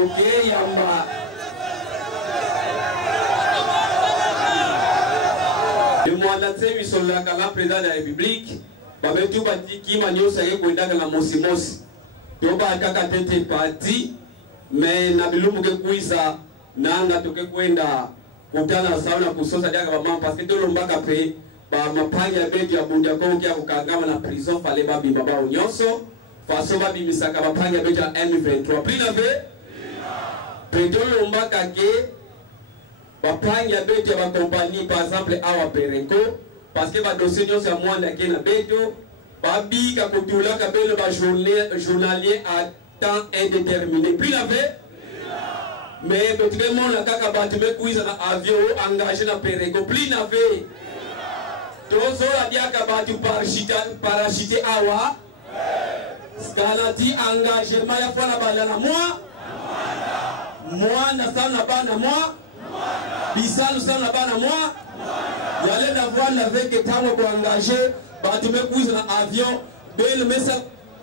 Ok, yamba. Le mandat de sur la président de la République, tout parti qui m'a dit que la Mosimos, tout parti parti, mais Nabilou Moukékouisa, Nanga Tokekwenda, Koutana Sauna Kousosa Diagama, parce que tout le monde a fait, ma paille à Bédi à Boundiako qui a Kagama la prison, fallait Babi Baba Onyoso, façon Babi Misaka, ma paille à Bédi à M23. Plus la paix, Pédon Lomba Kake. Papa y a beto ya compagnie par exemple awa Perenco parce que ba dossier nyonso ya mwanda ke na beto babi ka kutula ka belo ba journalier à temps indéterminé plus la paix mais tout le monde a kaka batu me kuiza na avion engagé na Perenco plus la paix tozo la dia ka batu parachute awa skalati engagement ya fana bala na moi na sana bana moi Bissau sana bana moi yale d'avoir avec etango pour engager ba tu me cousin dans avion bel message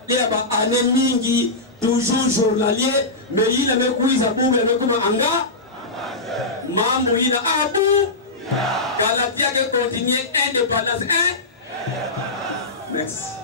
ya ba année mingi toujours journalier mais il me cousin pour me comme anga mamu ina abu Galatia que continuer indépendance merci.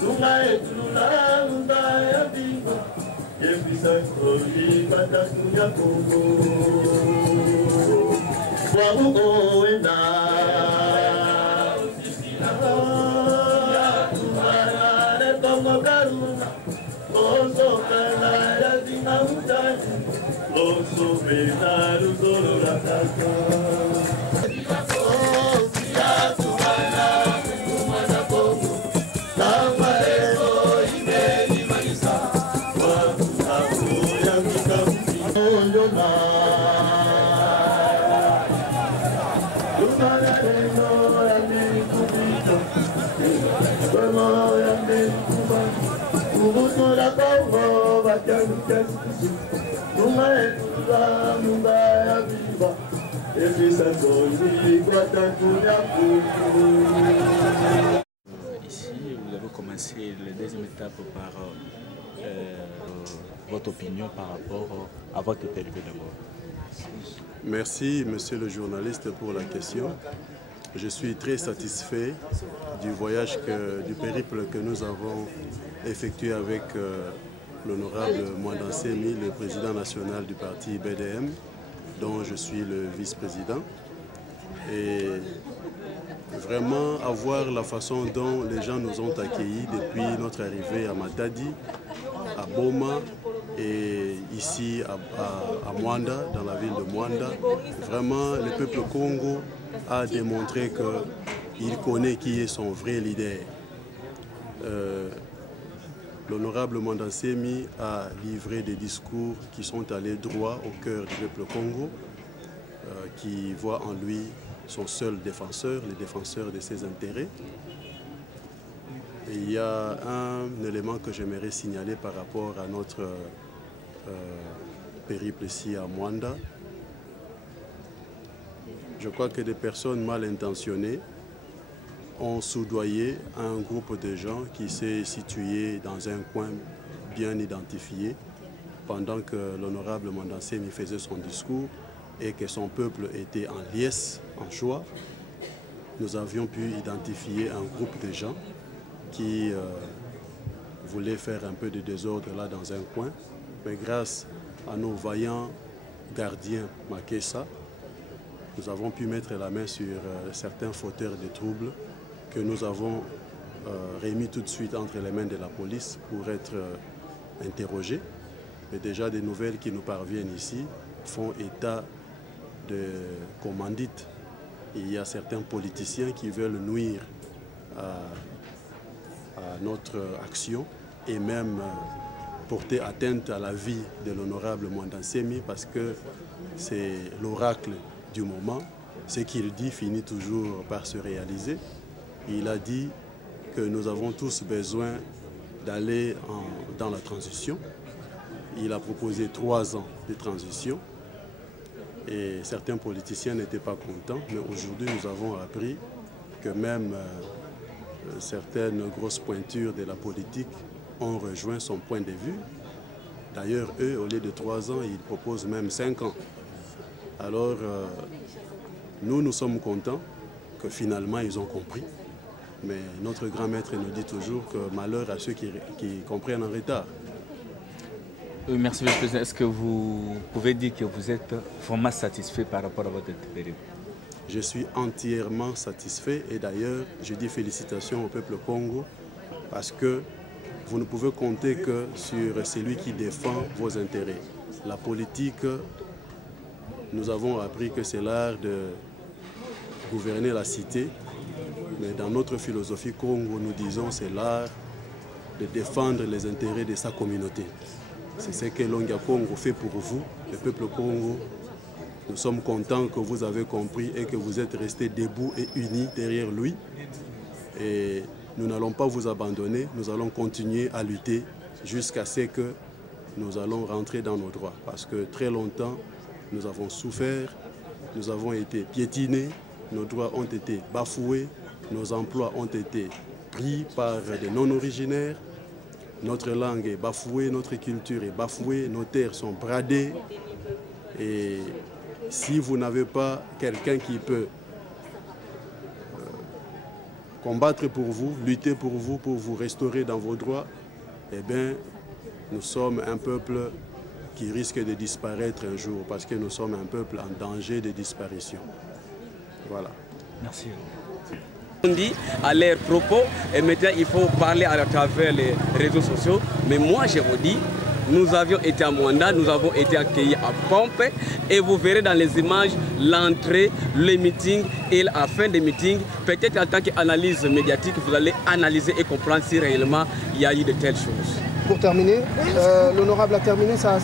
Lunga Ici, vous avez commencé la deuxième étape par votre opinion par rapport à votre période d'abord. Merci, monsieur le journaliste, pour la question. Je suis très satisfait du voyage, du périple que nous avons effectué avec l'honorable Mwanda Nsemi, le président national du parti BDM, dont je suis le vice-président. Et vraiment avoir la façon dont les gens nous ont accueillis depuis notre arrivée à Matadi, à Boma et ici à Mwanda, dans la ville de Mwanda. Vraiment, le peuple Congo a démontré qu'il connaît qui est son vrai leader. L'honorable Mwanda Nsemi a livré des discours qui sont allés droit au cœur du peuple Congo, qui voit en lui son seul défenseur, le défenseur de ses intérêts. Et il y a un élément que j'aimerais signaler par rapport à notre périple ici à Mwanda. Je crois que des personnes mal intentionnées ont soudoyé un groupe de gens qui s'est situé dans un coin bien identifié pendant que l'honorable Mwanda Nsemi faisait son discours et que son peuple était en liesse, en joie. Nous avions pu identifier un groupe de gens qui voulaient faire un peu de désordre là dans un coin, mais grâce à nos vaillants gardiens Makessa, nous avons pu mettre la main sur certains fauteurs de troubles que nous avons remis tout de suite entre les mains de la police pour être interrogés. Mais déjà des nouvelles qui nous parviennent ici font état de commandites. Il y a certains politiciens qui veulent nuire à notre action et même porter atteinte à la vie de l'honorable Mwanda Nsemi parce que c'est l'oracle du moment. Ce qu'il dit finit toujours par se réaliser. Il a dit que nous avons tous besoin d'aller dans la transition. Il a proposé 3 ans de transition et certains politiciens n'étaient pas contents. Mais aujourd'hui, nous avons appris que même certaines grosses pointures de la politique ont rejoint son point de vue. D'ailleurs, eux, au lieu de 3 ans, ils proposent même 5 ans. Alors, nous sommes contents que finalement, ils ont compris. Mais notre grand maître nous dit toujours que malheur à ceux qui comprennent en retard. Oui, merci, M. le Président. Est-ce que vous pouvez dire que vous êtes vraiment satisfait par rapport à votre période? Je suis entièrement satisfait et d'ailleurs, je dis félicitations au peuple Congo parce que vous ne pouvez compter que sur celui qui défend vos intérêts. La politique, nous avons appris que c'est l'art de gouverner la cité, mais dans notre philosophie Congo, nous disons c'est l'art de défendre les intérêts de sa communauté. C'est ce que Longia Congo fait pour vous, le peuple Congo. Nous sommes contents que vous avez compris et que vous êtes restés debout et unis derrière lui. Et nous n'allons pas vous abandonner, nous allons continuer à lutter jusqu'à ce que nous allons rentrer dans nos droits. Parce que très longtemps, nous avons souffert, nous avons été piétinés, nos droits ont été bafoués, nos emplois ont été pris par des non-originaires. Notre langue est bafouée, notre culture est bafouée, nos terres sont bradées. Et si vous n'avez pas quelqu'un qui peut combattre pour vous, lutter pour vous restaurer dans vos droits, eh bien, nous sommes un peuple qui risque de disparaître un jour parce que nous sommes un peuple en danger de disparition. Voilà. Merci. On dit à leurs propos et maintenant il faut parler à travers les réseaux sociaux. Mais moi je vous dis, nous avions été à Mwanda, nous avons été accueillis à Pompe et vous verrez dans les images l'entrée, le meeting et la fin des meetings. Peut-être en tant qu'analyse médiatique, vous allez analyser et comprendre si réellement il y a eu de telles choses. Pour terminer, l'honorable a terminé sa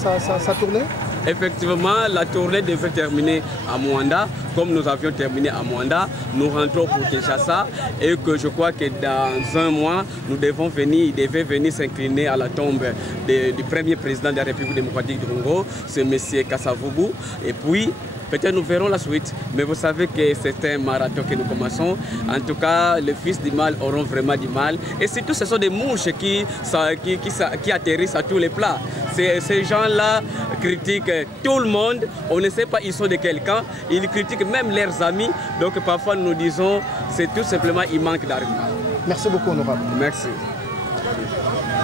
tournée? Effectivement, la tournée devait terminer à Mwanda. Comme nous avions terminé à Mwanda, nous rentrons pour Kinshasa et que je crois que dans un mois, nous devons venir, il devait venir s'incliner à la tombe du premier président de la République démocratique du Congo, ce monsieur Kasavubu. Et puis, peut-être nous verrons la suite, mais vous savez que c'est un marathon que nous commençons. En tout cas, les fils du mal auront vraiment du mal. Et surtout, ce sont des mouches qui atterrissent à tous les plats. Ces gens-là critiquent tout le monde. On ne sait pas ils sont de quel camp. Ils critiquent même leurs amis. Donc parfois, nous disons, c'est tout simplement, il manque d'arguments. Merci beaucoup, honorable. Merci.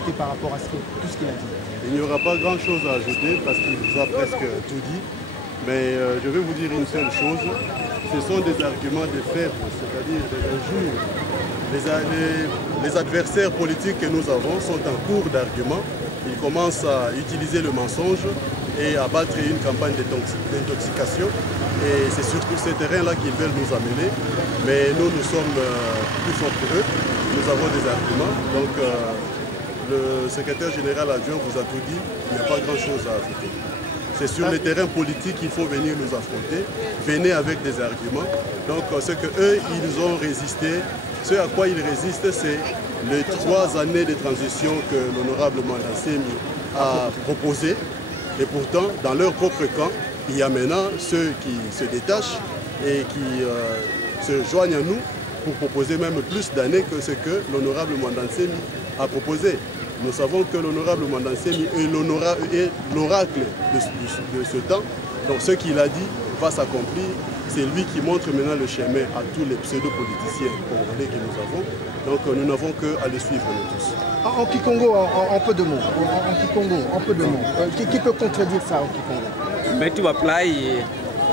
Et par rapport à tout ce qu'il a dit. Il n'y aura pas grand-chose à ajouter parce qu'il vous a presque tout dit. Mais je vais vous dire une seule chose, ce sont des arguments de faibles, c'est-à-dire un jour, les adversaires politiques que nous avons sont en cours d'arguments, ils commencent à utiliser le mensonge et à battre une campagne d'intoxication. Et c'est surtout ce terrain-là qu'ils veulent nous amener, mais nous sommes plus forts que eux, nous avons des arguments. Donc le secrétaire général adjoint vous a tout dit, il n'y a pas grand-chose à ajouter. C'est sur le terrain politique qu'il faut venir nous affronter. Venez avec des arguments. Donc ce qu'eux, ils ont résisté, ce à quoi ils résistent, c'est les 3 années de transition que l'honorable Mwanda Nsemi a proposé. Et pourtant, dans leur propre camp, il y a maintenant ceux qui se détachent et qui se joignent à nous pour proposer même plus d'années que ce que l'honorable Mwanda Nsemi a proposé. Nous savons que l'honorable Mwanda Nsemi est l'oracle de ce temps. Donc ce qu'il a dit va s'accomplir. C'est lui qui montre maintenant le chemin à tous les pseudo-politiciens congolais que nous avons. Donc nous n'avons qu'à les suivre nous tous. En Kikongo, en peu de mots. En Kikongo, en peu de mots. Qui peut contredire ça en Kikongo? Mais tu vas plaire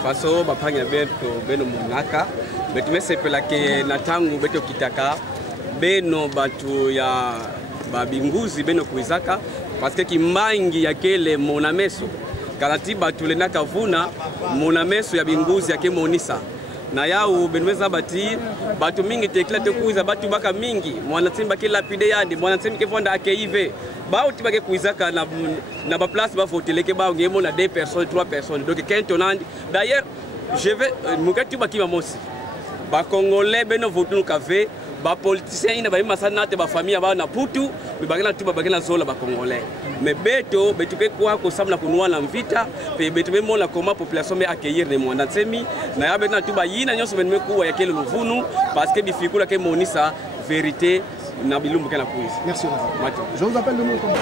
façon bapanga beto beno munaka. Mais tu me sepela que natangu beto kitaka beno batu ya babinguzi beno kuizaka parce que kimbangi yakele monameso kalati batu lenaka vuna monameso ya binguzi yake monisa na yao benweza bati batu mingi tekla te kuiza batu baka mingi mwanatimba ke lapide yandi mwanatimba ke vonda akeive ba uti bake kuizaka na ba place ba voteleke ba ngemo na 2 personnes 3 personnes donc kentonandi d'ailleurs je vais mukati baki ba mosi ba congolais beno votu kave ba politiciens ina ba masana te ba famille ba na putu bibagena tuba bagena zola ba congolais mais beto ke kwa ko samla kunwa na mvita pe beto be mona comment population me accueillir ne Mwanda Nsemi na ya bena tuba yina nyoso benme kuwa ya kele luvunu parce que bifikula ke monisa vérité na bilumbu kana kuiza. Merci honorable. Je vous appelle le nom comment?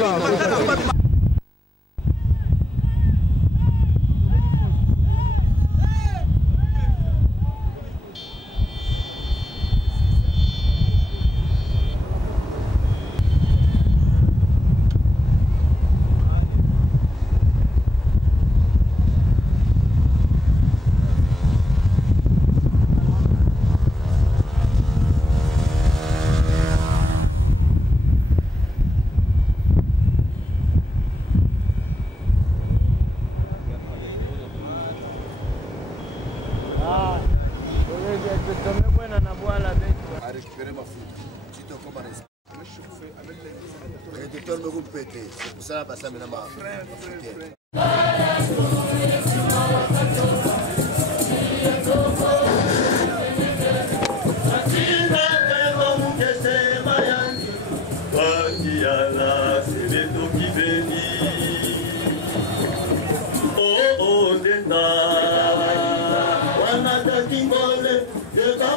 C'est pour ça que ça maintenant Oh,